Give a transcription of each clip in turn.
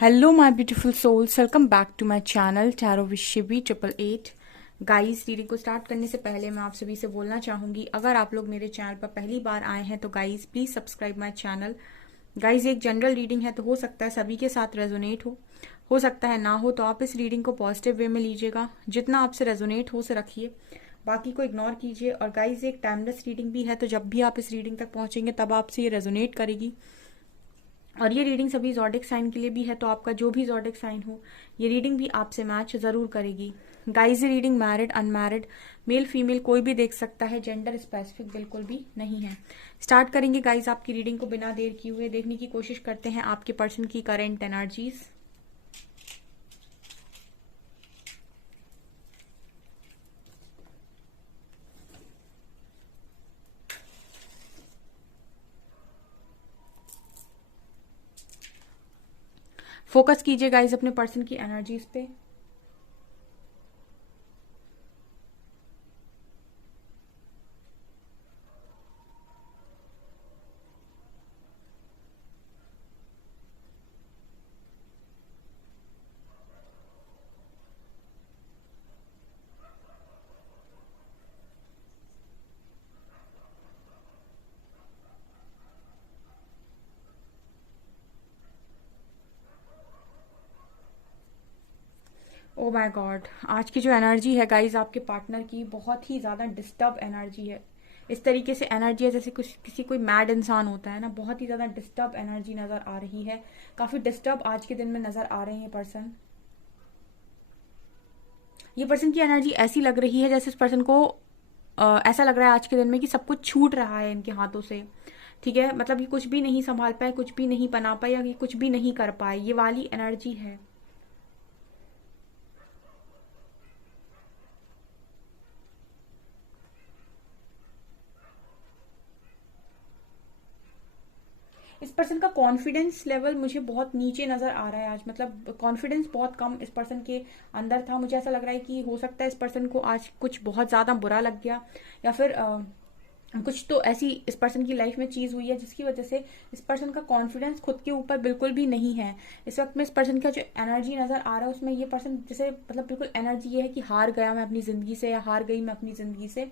Hello my beautiful souls, welcome back to my channel tarot with Shivi 888। Guys, reading को start करने से पहले मैं आप सभी से बोलना चाहूंगी, अगर आप लोग मेरे चैनल पर पहली बार आए हैं तो guys please subscribe my channel. Guys, एक जनरल रीडिंग है तो हो सकता है सभी के साथ रेजोनेट हो सकता है ना हो, तो आप इस रीडिंग को पॉजिटिव वे में लीजिएगा। जितना आपसे रेजोनेट हो उसे रखिए, बाकी को इग्नोर कीजिए। और गाइस, एक टाइमलेस रीडिंग भी है, तो जब भी आप इस रीडिंग तक पहुंचेंगे तब आपसे ये रेजोनेट करेगी। और ये रीडिंग सभी ज़ोडिक साइन के लिए भी है, तो आपका जो भी ज़ोडिक साइन हो ये रीडिंग भी आपसे मैच ज़रूर करेगी। गाइस, ये reading married unmarried male female कोई भी देख सकता है, जेंडर स्पेसिफिक बिल्कुल भी नहीं है। स्टार्ट करेंगे गाइस आपकी रीडिंग को बिना देर किए हुए। देखने की कोशिश करते हैं आपके पर्सन की करेंट एनर्जीज। फोकस कीजिए गाइस अपने पर्सन की एनर्जीज पे। ओ माय गॉड, आज की जो एनर्जी है गाइज आपके पार्टनर की बहुत ही ज्यादा डिस्टर्ब एनर्जी है। इस तरीके से एनर्जी है जैसे कुछ किसी कोई मैड इंसान होता है ना, बहुत ही ज्यादा डिस्टर्ब एनर्जी नजर आ रही है। काफी डिस्टर्ब आज के दिन में नजर आ रहे हैं पर्सन। ये पर्सन की एनर्जी ऐसी लग रही है जैसे इस पर्सन को ऐसा लग रहा है आज के दिन में कि सब कुछ छूट रहा है इनके हाथों से। ठीक है, मतलब ये कुछ भी नहीं संभाल पाए, कुछ भी नहीं बना पाए, या ये कुछ भी नहीं कर पाए, ये वाली एनर्जी है। इस पर्सन का कॉन्फिडेंस लेवल मुझे बहुत नीचे नजर आ रहा है आज, मतलब कॉन्फिडेंस बहुत कम इस पर्सन के अंदर था। मुझे ऐसा लग रहा है कि हो सकता है इस पर्सन को आज कुछ बहुत ज्यादा बुरा लग गया, या फिर कुछ तो ऐसी इस पर्सन की लाइफ में चीज हुई है जिसकी वजह से इस पर्सन का कॉन्फिडेंस खुद के ऊपर बिल्कुल भी नहीं है। इस वक्त में इस पर्सन का जो एनर्जी नजर आ रहा है उसमें ये पर्सन जैसे मतलब बिल्कुल एनर्जी ये है कि हार गया मैं अपनी जिंदगी से, या हार गई मैं अपनी जिंदगी से।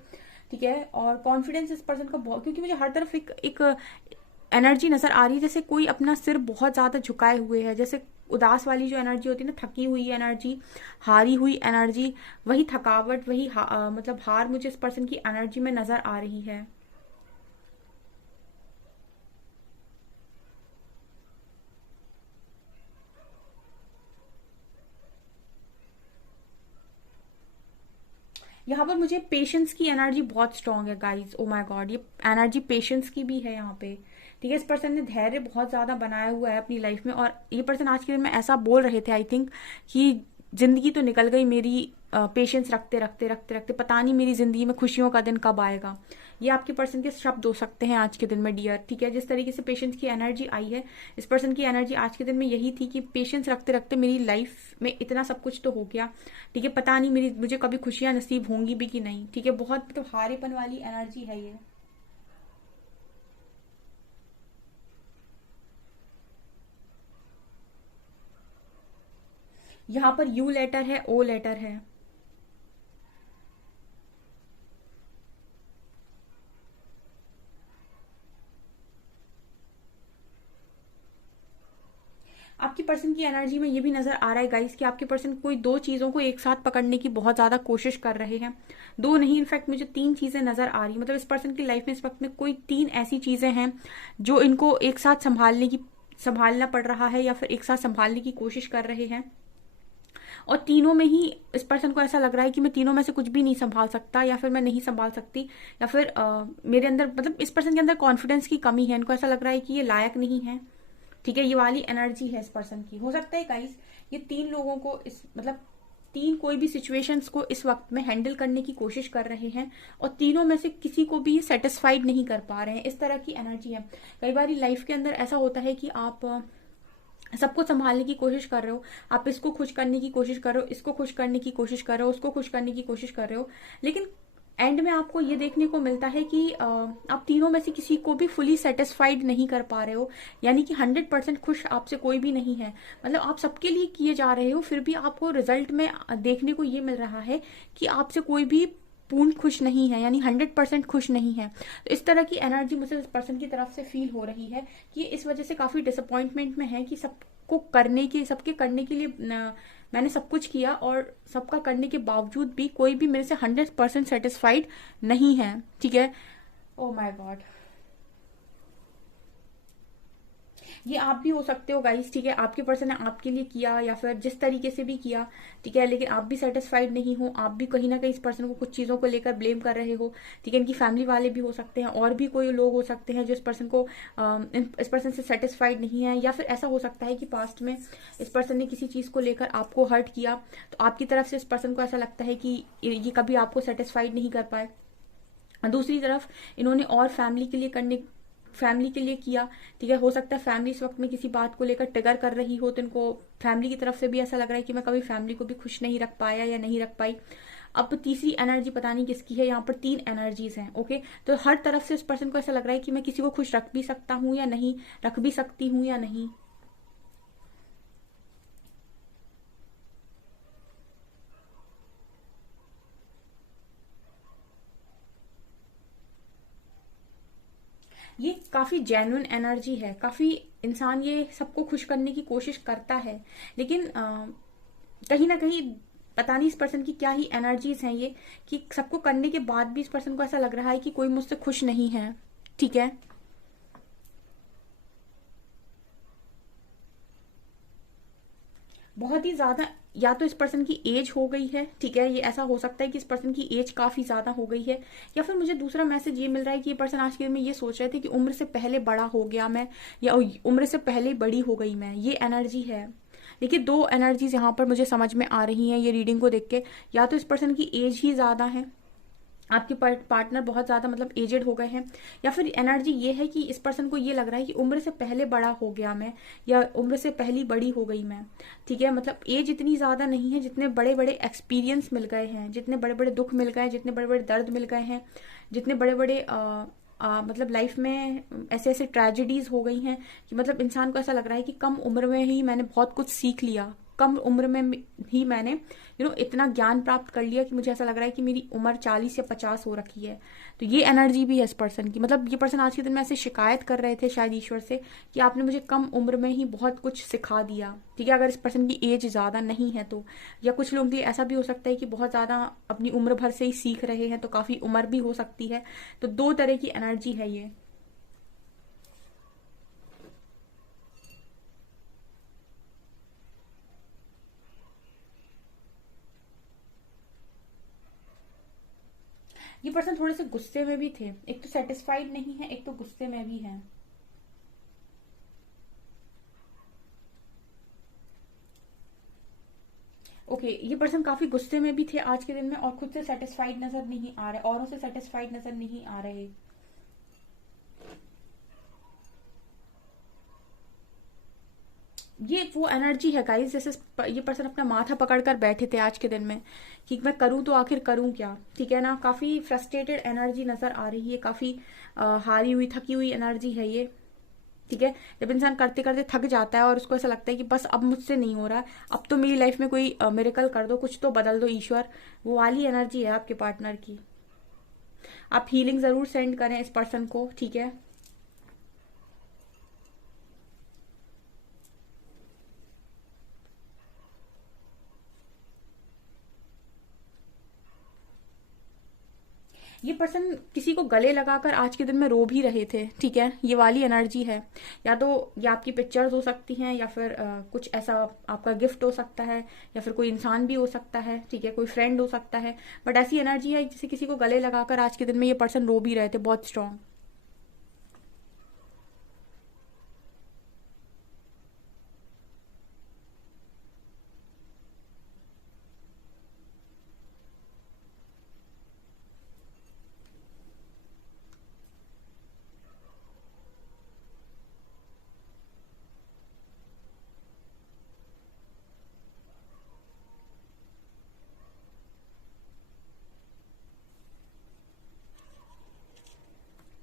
ठीक है, और कॉन्फिडेंस इस पर्सन का बहुत, क्योंकि मुझे हर तरफ एक एनर्जी नजर आ रही है जैसे कोई अपना सिर बहुत ज्यादा झुकाए हुए है, जैसे उदास वाली जो एनर्जी होती है ना, थकी हुई एनर्जी, हारी हुई एनर्जी, वही थकावट, वही मतलब हार मुझे इस पर्सन की एनर्जी में नजर आ रही है। यहाँ पर मुझे पेशेंस की एनर्जी बहुत स्ट्रांग है गाइस। ओ माय गॉड, ये एनर्जी पेशेंस की भी है यहाँ पे। ठीक है, इस पर्सन ने धैर्य बहुत ज्यादा बनाया हुआ है अपनी लाइफ में, और ये पर्सन आज के दिन में ऐसा बोल रहे थे आई थिंक कि जिंदगी तो निकल गई मेरी, पेशेंस रखते रखते रखते रखते पता नहीं मेरी जिंदगी में खुशियों का दिन कब आएगा। ये आपके पर्सन के शब्द हो सकते हैं आज के दिन में डियर। ठीक है, जिस तरीके से पेशेंस की एनर्जी आई है, इस पर्सन की एनर्जी आज के दिन में यही थी कि पेशेंस रखते रखते मेरी लाइफ में इतना सब कुछ तो हो गया। ठीक है, पता नहीं मेरी मुझे कभी खुशियां नसीब होंगी भी कि नहीं। ठीक है, बहुत मतलब हारेपन वाली एनर्जी है ये। यहाँ पर यू लेटर है, ओ लेटर है। आपकी पर्सन की एनर्जी में ये भी नजर आ रहा है गाइस कि आपके पर्सन कोई दो चीजों को एक साथ पकड़ने की बहुत ज्यादा कोशिश कर रहे हैं। दो नहीं, इनफैक्ट मुझे तीन चीजें नजर आ रही है, मतलब इस पर्सन की लाइफ में इस वक्त में कोई तीन ऐसी चीजें हैं जो इनको एक साथ संभालना पड़ रहा है, या फिर एक साथ संभालने की कोशिश कर रहे हैं। और तीनों में ही इस पर्सन को ऐसा लग रहा है कि मैं तीनों में से कुछ भी नहीं संभाल सकता, या फिर मैं नहीं संभाल सकती, या फिर मेरे अंदर मतलब इस पर्सन के अंदर कॉन्फिडेंस की कमी है। इनको ऐसा लग रहा है कि ये लायक नहीं है। ठीक है, ये वाली एनर्जी है इस पर्सन की। हो सकता है गाइस ये तीन लोगों को इस मतलब तीन कोई भी सिचुएशंस को इस वक्त में हैंडल करने की कोशिश कर रहे हैं, और तीनों में से किसी को भी ये सेटिस्फाइड नहीं कर पा रहे हैं। इस तरह की एनर्जी है। कई बार लाइफ के अंदर ऐसा होता है कि आप सबको संभालने की कोशिश कर रहे हो, आप इसको खुश करने की कोशिश कर रहे हो, इसको खुश करने की कोशिश कर रहे हो, उसको खुश करने की कोशिश कर रहे हो, लेकिन एंड में आपको ये देखने को मिलता है कि आप तीनों में से किसी को भी फुली सेटिस्फाइड नहीं कर पा रहे हो, यानी कि 100% खुश आपसे कोई भी नहीं है। मतलब आप सबके लिए किए जा रहे हो, फिर भी आपको रिजल्ट में देखने को ये मिल रहा है कि आपसे कोई भी पूर्ण खुश नहीं है, यानी 100% खुश नहीं है। तो इस तरह की एनर्जी मुझे इस पर्सन की तरफ से फील हो रही है कि इस वजह से काफी डिसअपॉइंटमेंट में है कि सबको करने के सबके करने के लिए मैंने सब कुछ किया और सबका करने के बावजूद भी कोई भी मेरे से 100% सेटिस्फाइड नहीं है। ठीक है। ओ माय गॉड, ये आप भी हो सकते हो गाइस। ठीक है, आपके पर्सन ने आपके लिए किया या फिर जिस तरीके से भी किया, ठीक है, लेकिन आप भी सेटिस्फाइड नहीं हो। आप भी कहीं ना कहीं इस पर्सन को कुछ चीजों को लेकर ब्लेम कर रहे हो। ठीक है, इनकी फैमिली वाले भी हो सकते हैं और भी कोई लोग हो सकते हैं जो इस पर्सन को इस पर्सन से सेटिस्फाइड नहीं है, या फिर ऐसा हो सकता है कि पास्ट में इस पर्सन ने किसी चीज को लेकर आपको हर्ट किया, तो आपकी तरफ से इस पर्सन को ऐसा लगता है कि ये कभी आपको सेटिस्फाइड नहीं कर पाए। दूसरी तरफ इन्होंने और फैमिली के लिए किया। ठीक है, हो सकता है फैमिली इस वक्त में किसी बात को लेकर ट्रिगर कर रही हो, तो इनको फैमिली की तरफ से भी ऐसा लग रहा है कि मैं कभी फैमिली को भी खुश नहीं रख पाया या नहीं रख पाई। अब तीसरी एनर्जी पता नहीं किसकी है, यहाँ पर 3 एनर्जीज हैं। ओके, तो हर तरफ से इस पर्सन को ऐसा लग रहा है कि मैं किसी को खुश रख भी सकता हूँ या नहीं, रख भी सकती हूँ या नहीं। ये काफी जेन्युइन एनर्जी है, काफी इंसान ये सबको खुश करने की कोशिश करता है, लेकिन कहीं ना कहीं पता नहीं इस पर्सन की क्या ही एनर्जीज हैं ये, कि सबको करने के बाद भी इस पर्सन को ऐसा लग रहा है कि कोई मुझसे खुश नहीं है। ठीक है, बहुत ही ज्यादा, या तो इस पर्सन की एज हो गई है। ठीक है, ये ऐसा हो सकता है कि इस पर्सन की एज काफी ज्यादा हो गई है, या फिर मुझे दूसरा मैसेज ये मिल रहा है कि ये पर्सन आज के दिन में ये सोच रहे थे कि उम्र से पहले बड़ा हो गया मैं, या उम्र से पहले बड़ी हो गई मैं। ये एनर्जी है। देखिए, 2 एनर्जीज यहाँ पर मुझे समझ में आ रही हैं ये रीडिंग को देख के। या तो इस पर्सन की एज ही ज्यादा है, आपके पार्टनर बहुत ज्यादा मतलब एजेड हो गए हैं, या फिर एनर्जी ये है कि इस पर्सन को ये लग रहा है कि उम्र से पहले बड़ा हो गया मैं, या उम्र से पहली बड़ी हो गई मैं। ठीक है, मतलब एज इतनी ज्यादा नहीं है, जितने बड़े बड़े एक्सपीरियंस मिल गए हैं, जितने बड़े बड़े दुख मिल गए हैं, जितने बड़े बड़े दर्द मिल गए हैं, जितने बड़े बड़े मतलब लाइफ में ऐसे ऐसे ट्रेजेडीज हो गई हैं कि मतलब इंसान को ऐसा लग रहा है कि कम उम्र में ही मैंने बहुत कुछ सीख लिया, कम उम्र में ही मैंने इतना ज्ञान प्राप्त कर लिया कि मुझे ऐसा लग रहा है कि मेरी उम्र 40 या 50 हो रखी है। तो ये एनर्जी भी है इस पर्सन की। मतलब ये पर्सन आज के दिन में ऐसे शिकायत कर रहे थे शायद ईश्वर से कि आपने मुझे कम उम्र में ही बहुत कुछ सिखा दिया। ठीक है, अगर इस पर्सन की एज ज्यादा नहीं है तो, या कुछ लोगों के लिए ऐसा भी हो सकता है कि बहुत ज्यादा अपनी उम्र भर से ही सीख रहे हैं, तो काफी उम्र भी हो सकती है। तो 2 तरह की एनर्जी है ये। ये पर्सन थोड़े से गुस्से में भी थे, एक तो सेटिस्फाइड नहीं है, एक तो गुस्से में भी है। ओके, ये पर्सन काफी गुस्से में भी थे आज के दिन में, और खुद से सेटिस्फाइड नजर नहीं आ रहे, औरों से सेटिस्फाइड नजर नहीं आ रहे। ये वो एनर्जी है गाइस, जैसे ये पर्सन अपना माथा पकड़कर बैठे थे आज के दिन में कि मैं करूं तो आखिर करूं क्या। ठीक है ना, काफी फ्रस्ट्रेटेड एनर्जी नजर आ रही है, काफी हारी हुई थकी हुई एनर्जी है ये। ठीक है, जब इंसान करते करते थक जाता है और उसको ऐसा लगता है कि बस अब मुझसे नहीं हो रहा, अब तो मेरी लाइफ में कोई मिरेकल कर दो, कुछ तो बदल दो ईश्वर, वो वाली एनर्जी है आपके पार्टनर की। आप हीलिंग जरूर सेंड करें इस पर्सन को। ठीक है, ये पर्सन किसी को गले लगाकर आज के दिन में रो भी रहे थे। ठीक है, ये वाली एनर्जी है। या तो ये आपकी पिक्चर्स हो सकती हैं, या फिर कुछ ऐसा आपका गिफ्ट हो सकता है, या फिर कोई इंसान भी हो सकता है। ठीक है, कोई फ्रेंड हो सकता है, बट ऐसी एनर्जी है जिसे किसी को गले लगाकर आज के दिन में ये पर्सन रो भी रहे थे, बहुत स्ट्रांग।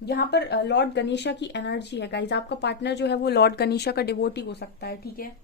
यहाँ पर लॉर्ड गणेशा की एनर्जी है गाइज। आपका पार्टनर जो है वो लॉर्ड गणेशा का डिवोटी हो सकता है, ठीक है।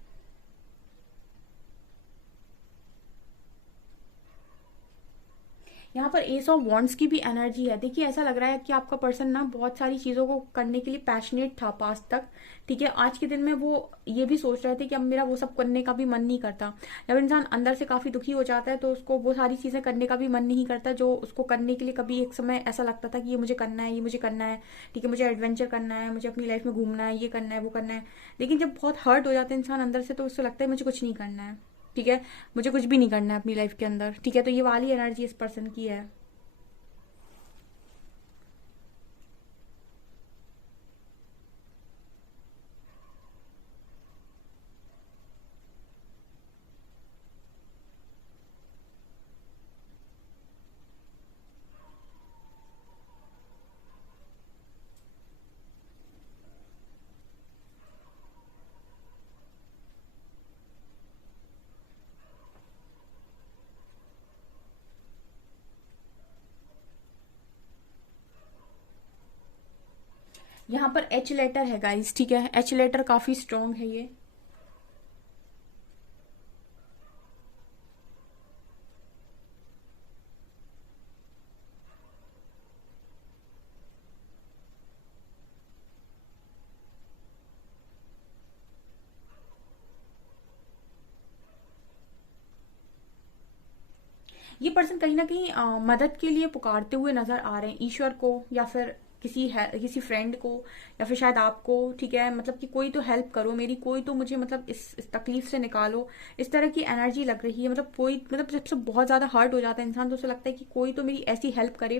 यहाँ पर एस ऑफ वॉन्ड्स की भी एनर्जी है। देखिए ऐसा लग रहा है कि आपका पर्सन ना बहुत सारी चीज़ों को करने के लिए पैशनेट था पास्ट तक, ठीक है। आज के दिन में वो ये भी सोच रहे थे कि अब मेरा वो सब करने का भी मन नहीं करता। जब इंसान अंदर से काफ़ी दुखी हो जाता है तो उसको वो सारी चीज़ें करने का भी मन नहीं करता जो उसको करने के लिए कभी एक समय ऐसा लगता था कि ये मुझे करना है, ये मुझे करना है, ठीक है, मुझे एडवेंचर करना है, मुझे अपनी लाइफ में घूमना है, ये करना है, वो करना है। लेकिन जब बहुत हर्ट हो जाता है इंसान अंदर से तो उसको लगता है मुझे कुछ नहीं करना है, ठीक है, मुझे कुछ भी नहीं करना है अपनी लाइफ के अंदर, ठीक है। तो ये वाली एनर्जी इस पर्सन की है। यहाँ पर एच लेटर है गाइस, ठीक है। एच लेटर काफी स्ट्रॉन्ग है ये। ये पर्सन कहीं ना कहीं मदद के लिए पुकारते हुए नजर आ रहे हैं ईश्वर को, या फिर किसी फ्रेंड को, या फिर शायद आपको, ठीक है। मतलब कि कोई तो हेल्प करो मेरी, कोई तो मुझे मतलब इस तकलीफ से निकालो, इस तरह की एनर्जी लग रही है। मतलब कोई, मतलब जब से बहुत ज्यादा हर्ट हो जाता है इंसान तो उसे लगता है कि कोई तो मेरी ऐसी हेल्प करे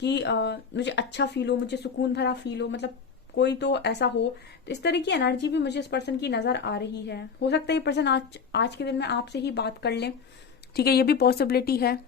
कि मुझे अच्छा फील हो, मुझे सुकून भरा फील हो, मतलब कोई तो ऐसा हो। तो इस तरह की एनर्जी भी मुझे इस पर्सन की नजर आ रही है। हो सकता है ये पर्सन आज के दिन में आपसे ही बात कर ले, ठीक है, ये भी पॉसिबिलिटी है।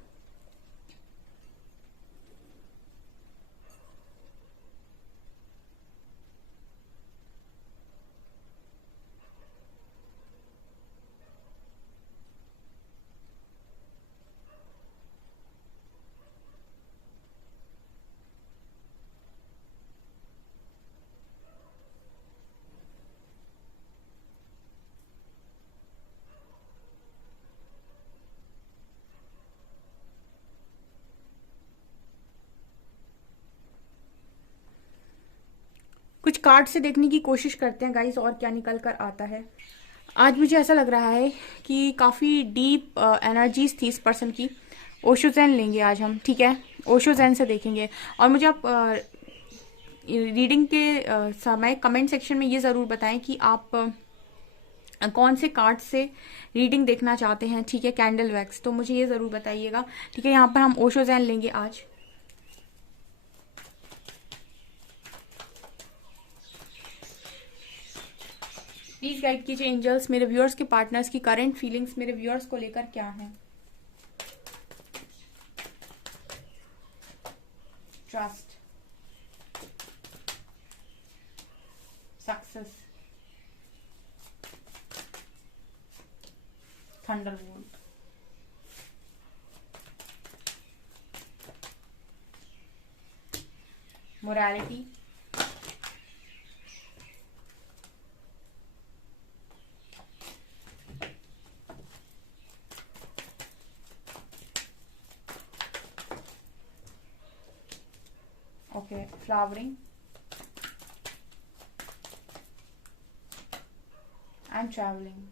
कुछ कार्ड से देखने की कोशिश करते हैं गाइस और क्या निकल कर आता है। आज मुझे ऐसा लग रहा है कि काफ़ी डीप एनर्जीज थी इस पर्सन की। ओशो ज़ेन लेंगे आज हम, ठीक है। ओशो ज़ेन से देखेंगे। और मुझे आप रीडिंग के समय कमेंट सेक्शन में ये ज़रूर बताएं कि आप कौन से कार्ड से रीडिंग देखना चाहते हैं, ठीक है। कैंडल वैक्स, तो मुझे ये ज़रूर बताइएगा, ठीक है। यहाँ पर हम ओशो ज़ेन लेंगे आज। प्लीज गाइड कीजिए एंजल्स, मेरे व्यूअर्स के पार्टनर्स की करंट फीलिंग्स मेरे व्यूअर्स को लेकर क्या है। Trust, success, Thunderbolt, morality, okay, flowering and travelling,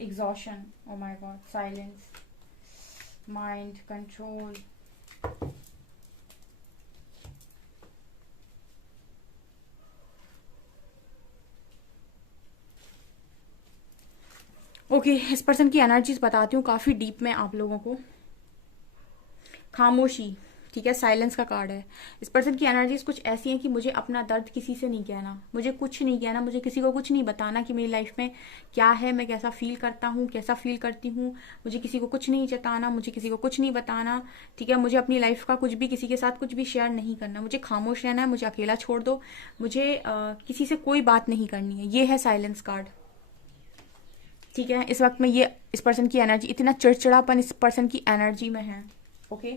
exhaustion, oh my god, silence, mind control, okay. इस पर्सन की एनर्जीज बताती हूँ काफी डीप में आप लोगों को। खामोशी, ठीक है, साइलेंस का कार्ड है। इस पर्सन की एनर्जीज कुछ ऐसी हैं कि मुझे अपना दर्द किसी से नहीं कहना, मुझे कुछ नहीं कहना, मुझे किसी को कुछ नहीं बताना कि मेरी लाइफ में क्या है, मैं कैसा फील करता हूँ, कैसा फील करती हूँ। मुझे किसी को कुछ नहीं जताना, मुझे किसी को कुछ नहीं बताना, ठीक है। मुझे अपनी लाइफ का कुछ भी किसी के साथ कुछ भी शेयर नहीं करना, मुझे खामोश रहना है, मुझे अकेला छोड़ दो, मुझे किसी से कोई बात नहीं करनी है। ये है साइलेंस कार्ड, ठीक है। इस वक्त में ये इस पर्सन की एनर्जी, इतना चिड़चिड़ापन इस पर्सन की एनर्जी में है, ओके।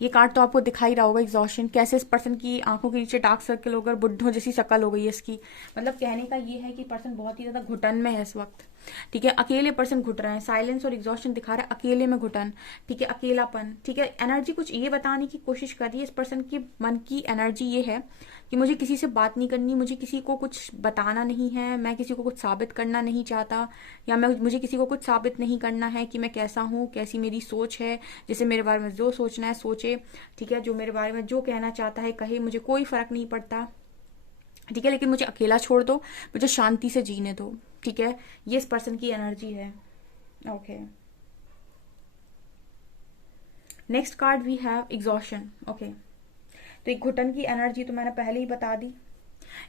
ये कार्ड तो आपको दिखाई रहा होगा, एग्जॉशन। कैसे इस पर्सन की आंखों के नीचे डार्क सर्कल होकर बुड्ढों जैसी शक्ल हो गई है इसकी। मतलब कहने का ये है कि पर्सन बहुत ही ज्यादा घुटन में है इस वक्त। ठीक है, अकेले पर्सन घुट रहे हैं, साइलेंस और एग्जॉशन दिखा रहा है, अकेले में घुटन। ठीक है, अकेलापन। ठीक है, एनर्जी कुछ ये बताने की कोशिश कर रही है, इस पर्सन की मन की एनर्जी ये है कि मुझे किसी से बात नहीं करनी, मुझे किसी को कुछ बताना नहीं है, मैं किसी को कुछ साबित करना नहीं चाहता, या मुझे किसी को कुछ साबित नहीं करना है कि मैं कैसा हूँ, कैसी मेरी सोच है। जैसे मेरे बारे में जो सोचना है सोचे। ठीक है, जो मेरे बारे में जो कहना चाहता है कहे, मुझे कोई फर्क नहीं पड़ता। ठीक है, लेकिन मुझे अकेला छोड़ दो, मुझे शांति से जीने दो। ठीक है, ये इस पर्सन की एनर्जी है। Okay, next card we have exhaustion. Okay, तो एक घुटन की एनर्जी तो मैंने पहले ही बता दी।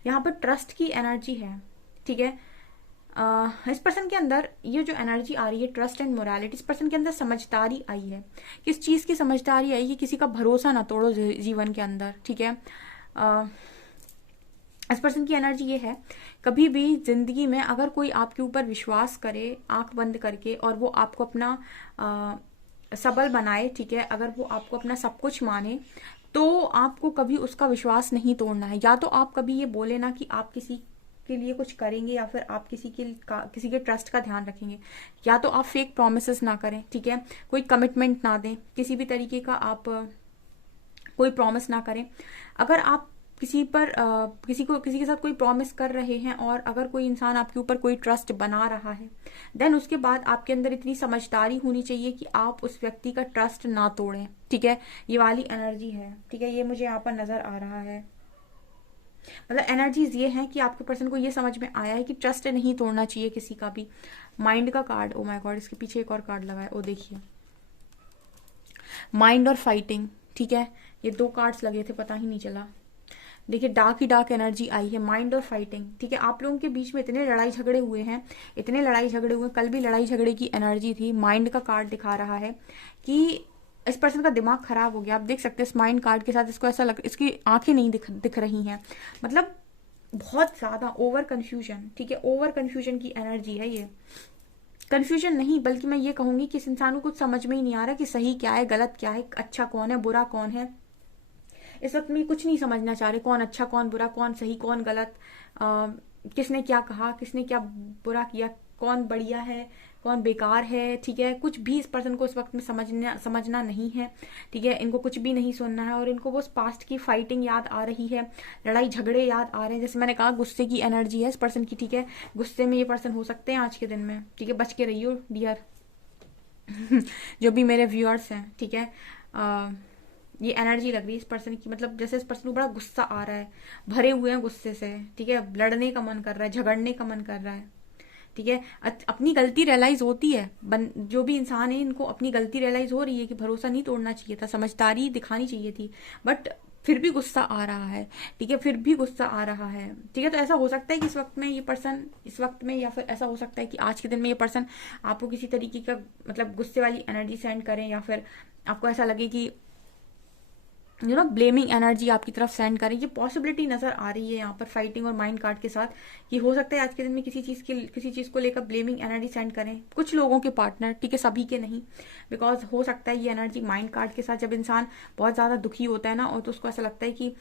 यहाँ पर ट्रस्ट की एनर्जी है। ठीक है, इस पर्सन के अंदर ये जो एनर्जी आ रही है ट्रस्ट एंड मोरालिटी, इस पर्सन के अंदर समझदारी आई है। किस चीज की समझदारी आई है? किसी का भरोसा ना तोड़ो जीवन के अंदर। ठीक है, इस पर्सन की एनर्जी ये है, कभी भी जिंदगी में अगर कोई आपके ऊपर विश्वास करे आंख बंद करके, और वो आपको अपना सबल बनाए, ठीक है, अगर वो आपको अपना सब कुछ माने, तो आपको कभी उसका विश्वास नहीं तोड़ना है। या तो आप कभी ये बोले ना कि आप किसी के लिए कुछ करेंगे, या फिर आप किसी के ट्रस्ट का ध्यान रखेंगे, या तो आप फेक प्रोमिसेस ना करें। ठीक है, कोई कमिटमेंट ना दें, किसी भी तरीके का आप कोई प्रॉमिस ना करें। अगर आप किसी के साथ कोई प्रॉमिस कर रहे हैं, और अगर कोई इंसान आपके ऊपर कोई ट्रस्ट बना रहा है, देन उसके बाद आपके अंदर इतनी समझदारी होनी चाहिए कि आप उस व्यक्ति का ट्रस्ट ना तोड़ें। ठीक है, ये वाली एनर्जी है। ठीक है, ये मुझे यहाँ पर नजर आ रहा है। मतलब एनर्जीज ये है कि आपके पर्सन को ये समझ में आया है कि ट्रस्ट नहीं तोड़ना चाहिए किसी का भी। माइंड का कार्ड, ओ माय गॉड, इसके पीछे एक और कार्ड लगा है, ओ देखिए, माइंड और फाइटिंग। ठीक है, ये दो कार्ड्स लगे थे, पता ही नहीं चला। देखिए, डार्क ही डार्क एनर्जी आई है, माइंड और फाइटिंग। ठीक है, आप लोगों के बीच में इतने लड़ाई झगड़े हुए हैं, इतने लड़ाई झगड़े हुए, कल भी लड़ाई झगड़े की एनर्जी थी। माइंड का कार्ड दिखा रहा है कि इस पर्सन का दिमाग खराब हो गया। आप देख सकते हैं इस माइंड कार्ड के साथ इसको ऐसा लग, इसकी आंखें नहीं दिख रही हैं। मतलब बहुत ज्यादा ओवर कंफ्यूजन। ठीक है, ओवर कंफ्यूजन की एनर्जी है ये। कंफ्यूजन नहीं, बल्कि मैं ये कहूंगी कि इस इंसान को कुछ समझ में ही नहीं आ रहा कि सही क्या है, गलत क्या है, अच्छा कौन है, बुरा कौन है। इस वक्त में कुछ नहीं समझना चाह रहे, कौन अच्छा कौन बुरा, कौन सही कौन गलत, किसने क्या कहा, किसने क्या बुरा किया, कौन बढ़िया है कौन बेकार है। ठीक है, कुछ भी इस पर्सन को इस वक्त में समझना नहीं है। ठीक है, इनको कुछ भी नहीं सुनना है, और इनको वो पास्ट की फाइटिंग याद आ रही है, लड़ाई झगड़े याद आ रहे हैं। जैसे मैंने कहा, गुस्से की एनर्जी है इस पर्सन की। ठीक है, गुस्से में ये पर्सन हो सकते हैं आज के दिन में। ठीक है, बच के रहियो डियर जो भी मेरे व्यूअर्स हैं। ठीक है, ये एनर्जी लग रही है इस पर्सन की। मतलब जैसे इस पर्सन को बड़ा गुस्सा आ रहा है, भरे हुए हैं गुस्से से। ठीक है, लड़ने का मन कर रहा है, झगड़ने का मन कर रहा है। ठीक है, अपनी गलती रियलाइज होती है, जो भी इंसान है इनको अपनी गलती रियलाइज हो रही है कि भरोसा नहीं तोड़ना चाहिए था, समझदारी दिखानी चाहिए थी, बट फिर भी गुस्सा आ रहा है। ठीक है, फिर भी गुस्सा आ रहा है। ठीक है, तो ऐसा हो सकता है कि इस वक्त में ये पर्सन, इस वक्त में, या फिर ऐसा हो सकता है कि आज के दिन में ये पर्सन आपको किसी तरीके का मतलब गुस्से वाली एनर्जी सेंड करें, या फिर आपको ऐसा लगे कि ब्लेमिंग एनर्जी आपकी तरफ सेंड करें। ये पॉसिबिलिटी नजर आ रही है यहाँ पर फाइटिंग और माइंड कार्ड के साथ, कि हो सकता है आज के दिन में किसी चीज को लेकर ब्लेमिंग एनर्जी सेंड करें कुछ लोगों के पार्टनर। ठीक है, सभी के नहीं, बिकॉज हो सकता है ये एनर्जी माइंड कार्ड के साथ, जब इंसान बहुत ज्यादा दुखी होता है ना, और तो उसको ऐसा लगता है कि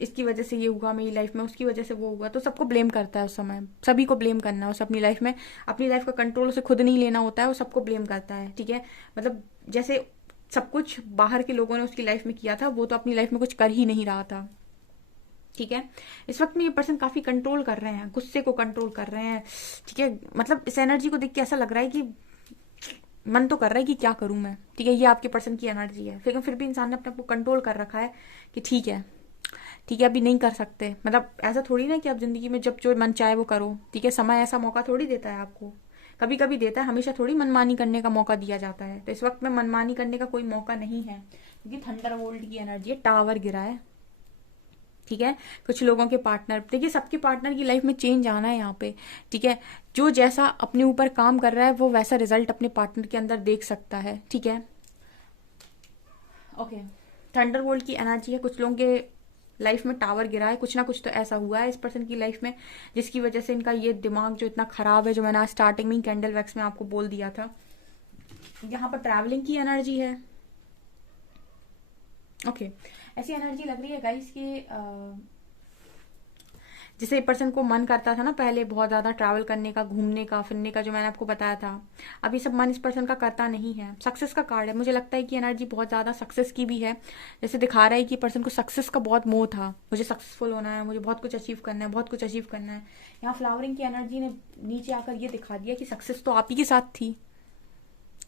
इसकी वजह से ये हुआ मेरी लाइफ में, उसकी वजह से वो हुआ, तो सबको ब्लेम करता है उस समय, सभी को ब्लेम करना है उसे अपनी लाइफ में। अपनी लाइफ का कंट्रोल उसे खुद नहीं लेना होता है, वो सबको ब्लेम करता है। ठीक है, मतलब जैसे सब कुछ बाहर के लोगों ने उसकी लाइफ में किया था, वो तो अपनी लाइफ में कुछ कर ही नहीं रहा था। ठीक है, इस वक्त में ये पर्सन काफी कंट्रोल कर रहे हैं, गुस्से को कंट्रोल कर रहे हैं। ठीक है, मतलब इस एनर्जी को देख के ऐसा लग रहा है कि मन तो कर रहा है कि क्या करूं मैं। ठीक है, ये आपके पर्सन की एनर्जी है। फिर भी इंसान ने अपने आप को कंट्रोल कर रखा है कि ठीक है, ठीक है, अभी नहीं कर सकते। मतलब ऐसा थोड़ी ना कि आप जिंदगी में जब जो मन चाहे वो करो। ठीक है, समय ऐसा मौका थोड़ी देता है आपको, कभी कभी देता है, हमेशा थोड़ी मनमानी करने का मौका दिया जाता है। तो इस वक्त में मनमानी करने का कोई मौका नहीं है, क्योंकि थंडरबोल्ट की एनर्जी है, टावर गिरा है। ठीक है, कुछ लोगों के पार्टनर, देखिए सबके पार्टनर की लाइफ में चेंज आना है यहाँ पे। ठीक है, जो जैसा अपने ऊपर काम कर रहा है वो वैसा रिजल्ट अपने पार्टनर के अंदर देख सकता है। ठीक है, ओके, थंडरबोल्ट की एनर्जी है, कुछ लोगों के लाइफ में टावर गिरा है, कुछ ना कुछ तो ऐसा हुआ है इस पर्सन की लाइफ में जिसकी वजह से इनका ये दिमाग जो इतना खराब है, जो मैंने आज स्टार्टिंग में कैंडल वैक्स में आपको बोल दिया था। यहाँ पर ट्रैवलिंग की एनर्जी है। ओके, ऐसी एनर्जी लग रही है गाइस कि जैसे पर्सन को मन करता था ना पहले बहुत ज्यादा ट्रैवल करने का, घूमने का, फिरने का, जो मैंने आपको बताया था, अब ये सब मन इस पर्सन का करता नहीं है। सक्सेस का कार्ड है, मुझे लगता है कि एनर्जी बहुत ज्यादा सक्सेस की भी है। जैसे दिखा रहा है कि पर्सन को सक्सेस का बहुत मोह था, मुझे सक्सेसफुल होना है, मुझे बहुत कुछ अचीव करना है, बहुत कुछ अचीव करना है। यहाँ फ्लावरिंग की एनर्जी ने नीचे आकर ये दिखा दिया कि सक्सेस तो आप ही के साथ थी।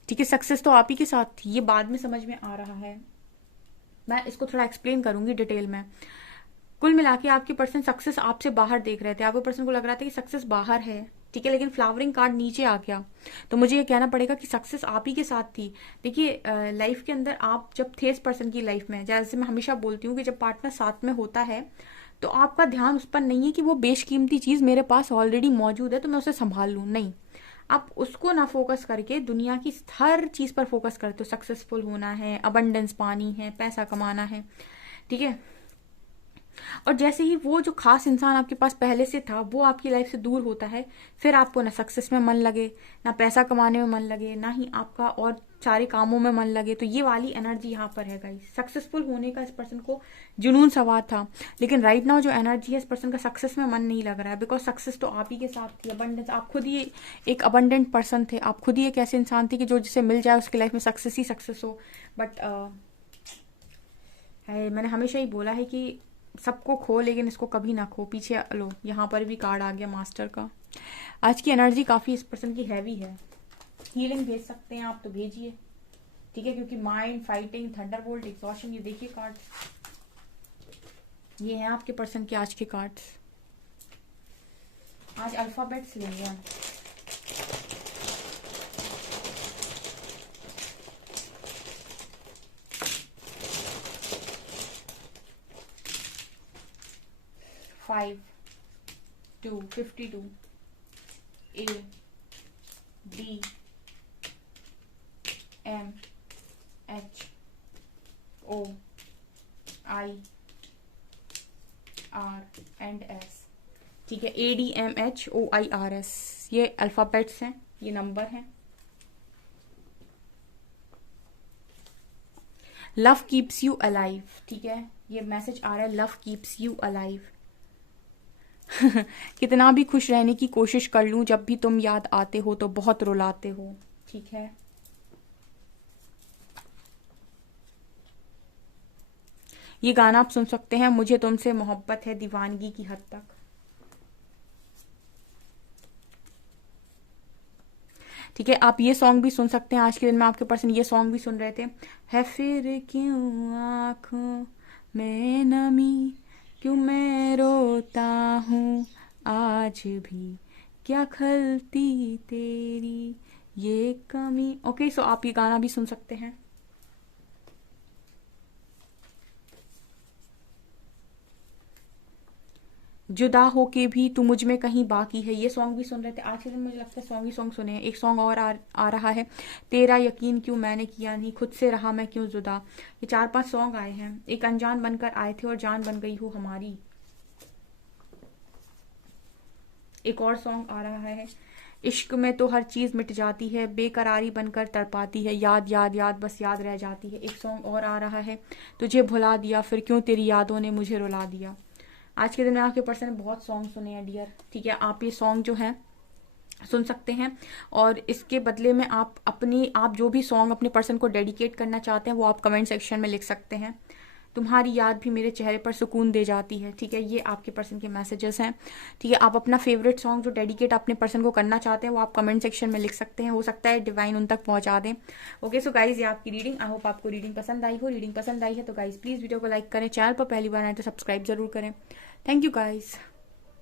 ठीक है, सक्सेस तो आप ही के साथ थी, ये बाद में समझ में आ रहा है। मैं इसको थोड़ा एक्सप्लेन करूंगी डिटेल में। कुल मिला के आपके पर्सन सक्सेस आपसे बाहर देख रहे थे, आपके पर्सन को लग रहा था कि सक्सेस बाहर है, ठीक है, लेकिन फ्लावरिंग कार्ड नीचे आ गया, तो मुझे ये कहना पड़ेगा कि सक्सेस आप ही के साथ थी। देखिए लाइफ के अंदर आप जब थे इस पर्सन की लाइफ में, जैसे मैं हमेशा बोलती हूँ कि जब पार्टनर साथ में होता है तो आपका ध्यान उस पर नहीं है कि वो बेशकीमती चीज मेरे पास ऑलरेडी मौजूद है तो मैं उसे संभाल लूँ, नहीं। आप उसको ना फोकस करके दुनिया की हर चीज पर फोकस करते हो। सक्सेसफुल होना है, अबंडेंस पानी है, पैसा कमाना है, ठीक है। और जैसे ही वो जो खास इंसान आपके पास पहले से था वो आपकी लाइफ से दूर होता है, फिर आपको ना सक्सेस में मन लगे, ना पैसा कमाने में मन लगे, ना ही आपका और सारे कामों में मन लगे। तो ये वाली एनर्जी यहाँ पर है गाइस। सक्सेसफुल होने का इस पर्सन को जुनून सवार था, लेकिन राइट नाउ जो एनर्जी है इस पर्सन का सक्सेस में मन नहीं लग रहा है, बिकॉज सक्सेस तो आप ही के साथ थी। अबंडेंस, आप खुद ही एक अबंडेंट पर्सन थे, आप खुद ही एक ऐसे इंसान थे कि जो जिसे मिल जाए उसकी लाइफ में सक्सेस ही सक्सेस हो। बट मैंने हमेशा ही बोला है कि सबको खो लेकिन इसको कभी ना खो। पीछे लो, यहाँ पर भी कार्ड आ गया मास्टर का। आज की एनर्जी काफी इस पर्सन की हैवी है। हीलिंग भेज सकते हैं आप तो भेजिए, ठीक है, क्योंकि माइंड, फाइटिंग, थंडरबोल्ट, एग्जॉशन, ये देखिए कार्ड, ये हैं आपके पर्सन के आज के कार्ड्स। आज अल्फाबेट्स लेंगे हम। Five, 2, 52, A, D, M, H, O, I, R and S, ठीक है। ADMHOIRS, ये अल्फाबेट्स हैं, ये नंबर हैं। लव कीप्स यू अलाइव, ठीक है, ये मैसेज आ रहा है, लव कीप्स यू अलाइव। कितना भी खुश रहने की कोशिश कर लूं, जब भी तुम याद आते हो तो बहुत रुलाते हो, ठीक है। ये गाना आप सुन सकते हैं, मुझे तुमसे मोहब्बत है दीवानगी की हद तक, ठीक है। आप ये सॉन्ग भी सुन सकते हैं, आज के दिन में आपके पर्सन ये सॉन्ग भी सुन रहे थे। है फिर क्यों आंखों में नमी, क्यों मैं रोता हूँ आज भी, क्या खलती तेरी ये कमी। ओके, सो आप ये गाना भी सुन सकते हैं। जुदा हो के भी तू मुझ में कहीं बाकी है, ये सॉन्ग भी सुन रहे थे। आज के दिन मुझे लगता है सॉन्ग ही सॉन्ग सुने हैं। एक सॉन्ग और आ रहा है, तेरा यकीन क्यों मैंने किया नहीं, खुद से रहा मैं क्यों जुदा। ये 4-5 सॉन्ग आए हैं। एक अनजान बनकर आए थे और जान बन गई हो हमारी। एक और सॉन्ग आ रहा है, इश्क में तो हर चीज मिट जाती है, बेकरारी बनकर तड़पाती है, याद याद याद बस याद रह जाती है। एक सॉन्ग और आ रहा है, तुझे भुला दिया फिर क्यों तेरी यादों ने मुझे रुला दिया। आज के दिन में आपके पर्सन ने बहुत सॉन्ग सुने हैं डियर, ठीक है। आप ये सॉन्ग जो है सुन सकते हैं, और इसके बदले में आप जो भी सॉन्ग अपने पर्सन को डेडिकेट करना चाहते हैं वो आप कमेंट सेक्शन में लिख सकते हैं। तुम्हारी याद भी मेरे चेहरे पर सुकून दे जाती है, ठीक है। ये आपके पर्सन के मैसेजेस हैं, ठीक है। आप अपना फेवरेट सॉन्ग जो डेडिकेट अपने पर्सन को करना चाहते हैं वो आप कमेंट सेक्शन में लिख सकते हैं, हो सकता है डिवाइन उन तक पहुंचा दें। ओके, सो गाइज ये आपकी रीडिंग, आई होप आपको रीडिंग पसंद आई हो। रीडिंग पसंद आई है तो गाइज प्लीज वीडियो को लाइक करें, चैनल पर पहली बार आए तो सब्सक्राइब जरूर करें। Thank you guys.